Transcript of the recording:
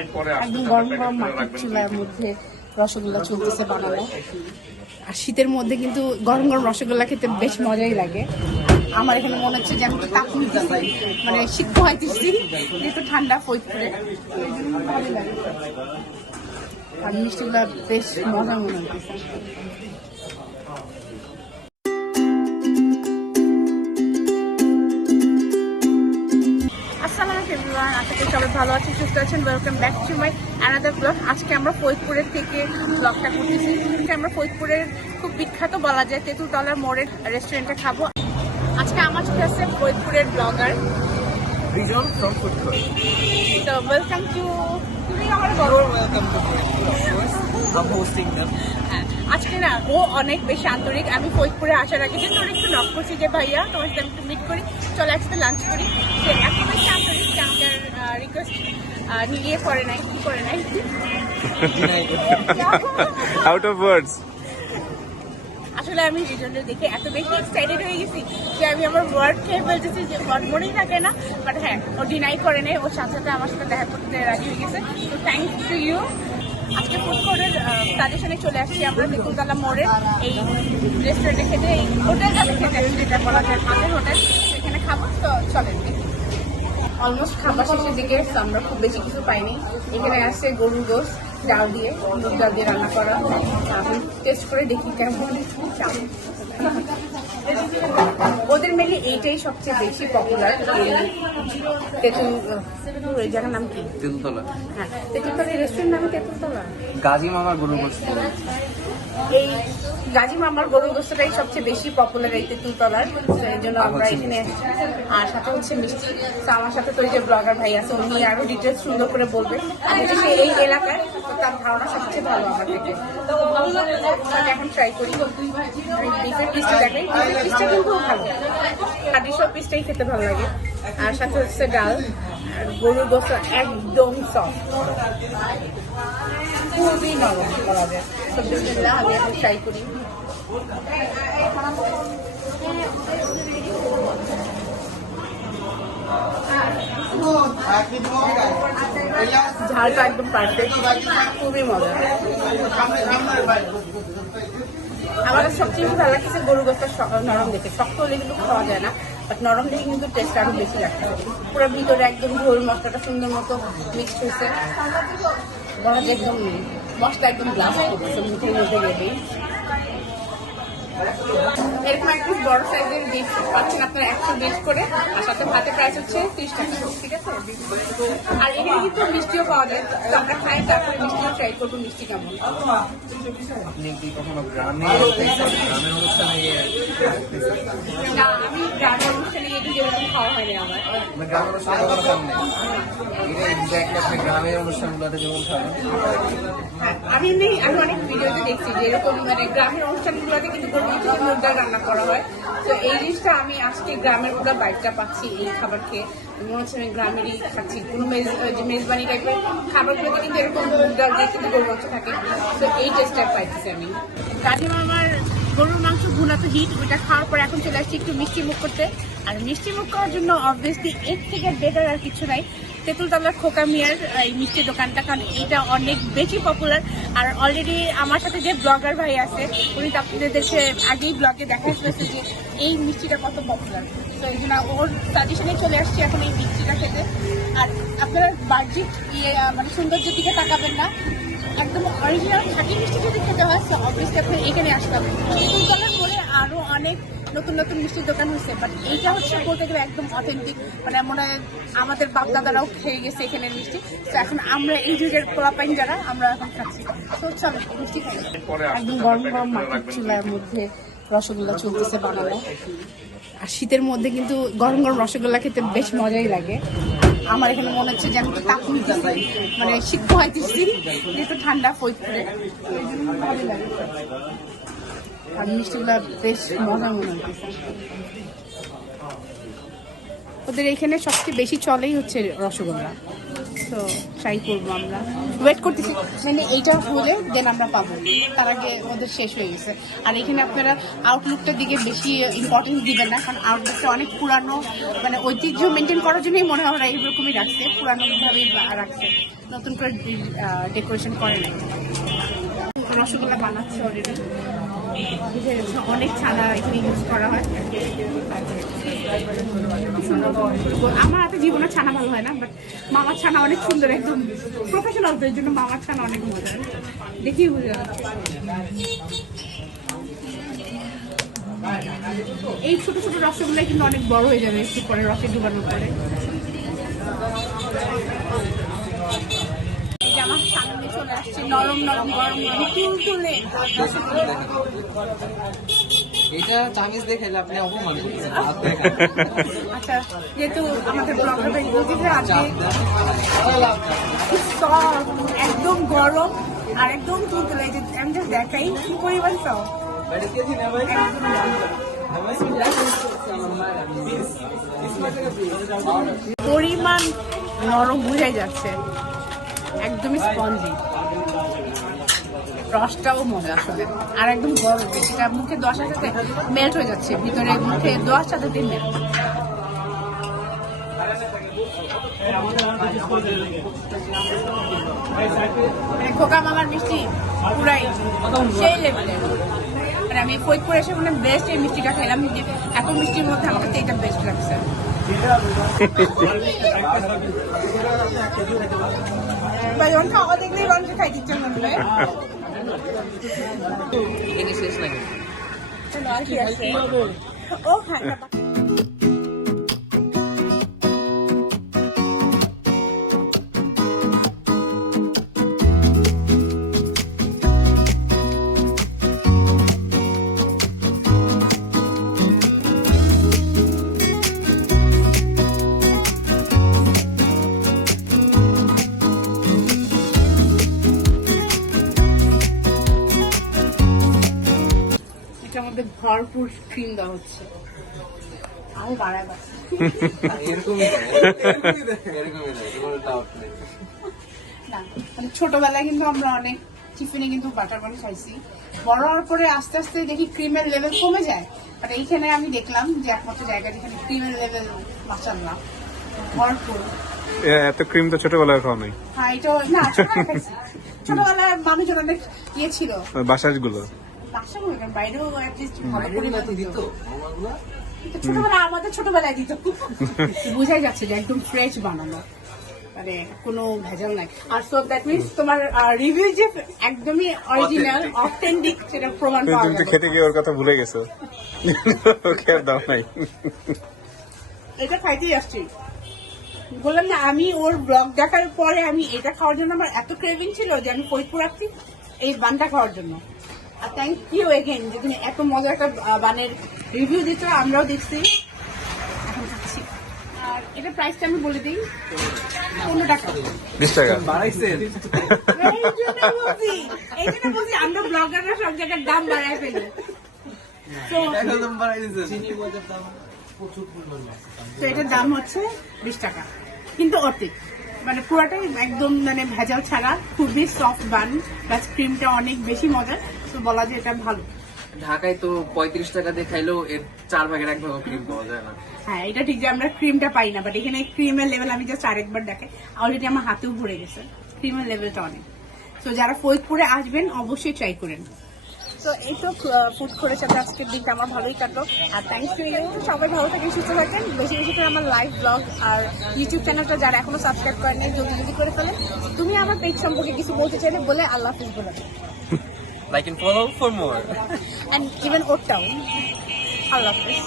একদম গরম গরম মাটির চুলার মধ্যে রসগোল্লা চলতেছে বানানো। আর শীতের মধ্যে কিন্তু গরম গরম রসগোল্লা খেতে বেশ মজাই লাগে। আমার এখানে মনে হচ্ছে যে আমি তাপ নিতেছি, মানে শীত পোহাইতেছি, যেহেতু ঠান্ডা ফরিদপুরে, ভালোই লাগে। আর মিষ্টিগুলা বেশ মজা মনে হচ্ছে। আশা করি সবাই ভালো আছেন, সুস্থ আছেন। Welcome back to my another blog. আজকে আমরা ফরিদপুরের থেকে ব্লগটা করতেছি। আমরা ফরিদপুরের খুব বিখ্যাত বলা যায় তেঁতুলতলার মোড়ের রেস্টুরেন্টে খাবো। আজকে আমার সাথে আছে ফরিদপুরের blogger Region from Faridpur. So welcome to আমার gorur. Welcome to Faridpur. I'm hosting them. আজকে না ও অনেক বেশি আন্তরিক। আমি ফরিদপুরে আসার আগে যেন একটু নক করছি যে ভাইয়া তোমার সাথে একটু মিট করি, চলো একসাথে লাঞ্চ করি। সে এত বেশি আন্তরিক যে আমাদের রিকোয়েস্ট নিয়ে করে নাই, কি করে নাই, Out of words. আসলে আমি রিজনটা দেখে এত বেশি এক্সাইটেড হয়ে গেছি যে আমি আমার ওয়ার্ড খেয়ে বলতেছি যে ওয়ার্ড মনেই থাকে না। বাট হ্যাঁ, ও ডিনাই করে নেই, ওর সাথে সাথে আমার সাথে দেখা করতে রাজি হয়ে গেছে। তো থ্যাংকস টু ইউ। আজকে ফুড কোর্টের সাজেশনে চলে আসছি আমরা তেঁতুলতলা মোড়ের এই রেস্টুরেন্টে খেতে, এই হোটেলটাতে খেতে, যেটা বলা যায় হাতের হোটেল, সেখানে খাবো। তো চলেন, অলমোস্ট খাবার শেষের দিকে আমরা খুব বেশি কিছু পাইনি। এখানে আসছে গরুর গোস্ত ডাল দিয়ে, মুগ ডাল দিয়ে রান্না করা। আমি টেস্ট করে দেখি কেমন। ওদের মেনলি এইটাই সবচেয়ে বেশি পপুলার। এই জায়গার নাম কি? তেঁতুলতলা। হ্যাঁ, তেঁতুলতলা রেস্টুরেন্ট নাম তেঁতুলতলা। গাজি মামার গরুর গোস্ত। এই গাজি মামার গরুর গোস্তটাই সবচেয়ে বেশি পপুলার এই তেঁতুলতলার, এই জন্য আমরা এখানে। আর সাথে হচ্ছে মিষ্টি। তো আমার সাথে তো ওই যে ব্লগার ভাই আছে, উনি আরো ডিটেলস সুন্দর করে বলবে। আর সে এই এলাকায়, তো তার ধারণা সবচেয়ে ভালো আমার থেকে। এখন ট্রাই করি। বিফের পিসটা দেখাই, বিফের পিসটা কিন্তু ভালো, আর সব পিসটাই খেতে ভালো লাগে। আর সাথে হচ্ছে ডাল, আর গরুর গোস্ত একদম সফট, খুবই নরম বলা যায়। আমি এখন ট্রাই করি। ঝালটা একদম পারফেক্ট, খুবই মজা। আমার সবচেয়ে বেশি ভালো লাগছে গরুর গোস্ত নরম দেখে। শক্ত হলে কিন্তু খাওয়া যায় না, বাট নরম দেখে কিন্তু টেস্ট আরো বেশি লাগছে। পুরো ভিতরে একদম ঝোল মশলাটা সুন্দর মতো মিক্স হয়েছে, বলা যায় একদম মশলা একদম গ্লাস করতেছে মুখের মধ্যে গেলেই। এরকম একটু বড় সাইজের ডিশ পাচ্ছেন আপনারা 120 করে, আর সাথে ভাতের প্রাইস হচ্ছে 30 টাকা। ঠিক আছে, আর এখানে কিন্তু মিষ্টিও পাওয়া যায়। তো আমরা খাই, তারপরে মিষ্টিও ট্রাই করবো মিষ্টি কেমন। আপনি কি কখনো গ্রামের অনুষ্ঠানে? না, আমি গ্রামের অনুষ্ঠানে এটি যেরকম খাওয়া হয়নি আমার। গ্রামের অনুষ্ঠানে কখনো খান নাই? এটা এক্স্যাক্টলি আপনি গ্রামের অনুষ্ঠানগুলোতে যেমন খান। আমি অনেক ভিডিওতে দেখছি যে এরকম, মানে গ্রামের অনুষ্ঠানগুলোতে কিন্তু মুগ ডাল রান্না করা হয়। তো এই জিনিসটা আমি আজকে গ্রামের পুরো বাইকটা পাচ্ছি এই খাবার খেয়ে। মনে হচ্ছে আমি গ্রামেরই খাচ্ছি। কোনো মেজবানি টাইপের খাবারগুলোতে কিন্তু এরকম মুগ ডাল দিয়ে কিন্তু গরুর মাংস থাকে। তো এই টেস্টটা পাইতেছি আমি। গাজি মামার গরুর মাংস ভুনা তো হিট, ওইটা খাওয়ার পর এখন চলে আসছি একটু মিষ্টি মুখ করতে। আর মিষ্টি মুখ করার জন্য অবভিয়াসলি এর থেকে বেটার আর কিছু নাই তেঁতুলতলার খোকা মিয়ার এই মিষ্টির দোকানটা, কারণ এইটা অনেক বেশি পপুলার। আর অলরেডি আমার সাথে যে ব্লগার ভাই আছে, উনি তো আপনাদেরকে আগেই ব্লগে দেখা এসেছে যে এই মিষ্টিটা কত পপুলার। তো এই জন্য ওর সাজেশনে চলে আসছি এখন এই মিষ্টিটা খেতে। আর আপনারা বাহ্যিক মানে সৌন্দর্যের দিকে তাকাবেন না, একদম অরিজিনাল খাঁটি মিষ্টি যদি খেতে হয় তো অবভিয়াসলি আপনি এখানে আসতে হবে। তেঁতুলতলার পরে আরও অনেক নতুন নতুন মিষ্টির দোকান হচ্ছে, বাট এইটা হচ্ছে বলতে গেলে একদম অথেন্টিক। মানে মনে হয় আমাদের বাপ দাদারাও খেয়ে গেছে এখানের মিষ্টি। তো এখন আমরা এই যুগের পোলাপাইন যারা, আমরা এখন খাচ্ছি। তো চলো মিষ্টি খাই। একদম গরম গরম মাটির চুলার মধ্যে রসগোল্লা চলতেছে বানানো। আর শীতের মধ্যে কিন্তু গরম গরম রসগোল্লা খেতে বেশ মজাই লাগে। আমার এখানে মনে হচ্ছে যে আমি তাপ নিতেছি, মানে শীত পোহাইতেছি, যেহেতু ঠান্ডা ফরিদপুরে, এই জন্য ভালোই লাগে। আর মিষ্টিগুলো বেশ মজা মনে হচ্ছে। ওদের এখানে সবচেয়ে বেশি চলেই হচ্ছে রসগোল্লা। তো ট্রাই করবো আমরা, ওয়েট করতেছি। মানে এইটা হলে দেন আমরা পাবো, তার আগে ওদের শেষ হয়ে গেছে। আর এখানে আপনারা আউটলুকটার দিকে বেশি ইম্পর্টেন্স দিবেন না, কারণ আউটলুকটা অনেক পুরানো, মানে ঐতিহ্য মেনটেন করার জন্যই মনে হয় ওরা এইরকমই রাখছে, পুরানোভাবেই রাখছে, নতুন করে ডেকোরেশন করে নাই। রসগোল্লা বানাচ্ছে অলরেডি, বুঝে গেছে অনেক ছানা এখানে ইউজ করা হয়। আমার হাতে জীবনে ছানা ভালো হয় না, বাট মামার ছানা অনেক সুন্দর, একদম প্রফেশনালদের জন্য মামার ছানা অনেক মজার, দেখি বুঝে যাচ্ছে। এই ছোট ছোট রসগোল্লা কিন্তু অনেক বড় হয়ে যাবে একটু পরে, রসে ডুবানোর পরে। আমার সামনে চলে আসছে নরম নরম গরম গরম তুলতুলে। এটা চামিজ দেখে আপনি অপমান করতেছেন। আচ্ছা, যেহেতু আমাদের ব্লগটা বুঝতে আজকে একদম গরম আর একদম তুলতুলে, যে আমি জাস্ট দেখাই কি পরিমাণ চাও পরিমাণ নরম বুঝাই যাচ্ছে, একদমই স্পঞ্জি, রসটাও মজা আসলে, আর একদম গরম, সেটা মুখে দশার সাথে মেল্ট হয়ে যাচ্ছে, ভিতরে মুখে দশ সাথে মেল্ট। খোকা মামার মিষ্টি পুরাই সেই লেভেলের, মানে আমি ফরিদপুর এসে মানে বেস্ট এই মিষ্টিটা খাইলাম, যে এত মিষ্টির মধ্যে আমার কাছে এটা বেস্ট লাগছে। যখন খাওয়া দেখলেই মানুষের খাইতে ইচ্ছা করবে। এখানে শেষ নাকি? আর কি আছে? ও হ্যাঁ, ভরপুর ক্রিম দেওয়া হচ্ছে, আরো বাড়ায় না। মানে ছোটবেলায় কিন্তু আমরা অনেক টিফিনে কিন্তু বাটার বান খাইছি, বড় হওয়ার পরে আস্তে আস্তে দেখি ক্রিমের লেভেল কমে যায়, বাট এইখানে আমি দেখলাম যে একমাত্র জায়গা যেখানে ক্রিমের লেভেল মাশাআল্লাহ ভরপুর। এত ক্রিম তো ছোটবেলায় খাওয়া নাই। হ্যাঁ, এটা না ছোটবেলায় খাইছি, ছোটবেলায় মানুষজন অনেক ইয়ে ছিল, বাসাগুলো বাইরেও ছোটবেলায় আমাদের ছোটবেলায় দিত, বোঝাই যাচ্ছে যে একদম ফ্রেশ বানানো, মানে কোনো ভেজাল নাই। আর সো দ্যাট মিনস তোমার রিভিউ যে একদমই অরিজিনাল অথেন্টিক সেটা প্রমাণ পাওয়া তুমি তো যাবে। খেতে গিয়ে ওর কথা ভুলে গেছো, খেয়ে দাও নাই। এটা খাইতেই আসছি, বললাম না, আমি ওর ব্লগ দেখার পরে আমি এটা খাওয়ার জন্য আমার এত ক্রেভিং ছিল যে আমি ফরিদপুর আসছি এই বানটা খাওয়ার জন্য। আর থ্যাংক ইউ এগেন যে তুমি এত মজার একটা বানের রিভিউ দিচ্ছ, আমরাও দেখছি, এখন খাচ্ছি। আর এটা প্রাইসটা আমি বলে দিই, 15 টাকা 20 টাকা বাড়াইছেন। এই জন্য বলছি আমরা ব্লগাররা সব জায়গার দাম বাড়ায় ফেলি। তো এটার দাম হচ্ছে 20 টাকা, কিন্তু অর্ধেক, মানে পুরাটাই একদম মানে ভেজাল ছাড়া, খুবই সফট বান, প্লাস ক্রিমটা অনেক বেশি মজার, তো বলা যায় এটা ভালো। ঢাকায় তো 35 টাকা দিয়ে খাইলেও এর 4 ভাগের 1 ভাগ ক্রিম পাওয়া যায় না। হ্যাঁ, এটা ঠিক যে আমরা ক্রিমটা পাই না, বাট এখানে ক্রিমের লেভেল আমি জাস্ট আরেকবার দেখে অলরেডি আমার হাতেও ভরে গেছে, ক্রিমের লেভেলটা অনেক। তো যারা ফরিদপুরে আসবেন অবশ্যই ট্রাই করেন। তো এই তো ফুড করে সাথে আজকের দিনটা আমার ভালোই কাটলো, আর থ্যাংকস টু ইউ। সবাই ভালো থাকেন, সুস্থ থাকেন, বেশি বেশি করে আমার লাইভ ব্লগ আর ইউটিউব চ্যানেলটা যারা এখনো সাবস্ক্রাইব করেনি জলদি জলদি করে ফেলেন। তুমি আমার পেজ সম্পর্কে কিছু বলতে চাইলে বলে আল্লাহ হাফিজ বলে, Like and follow for more. and even ওটাও আল্লাহ হাফিজ।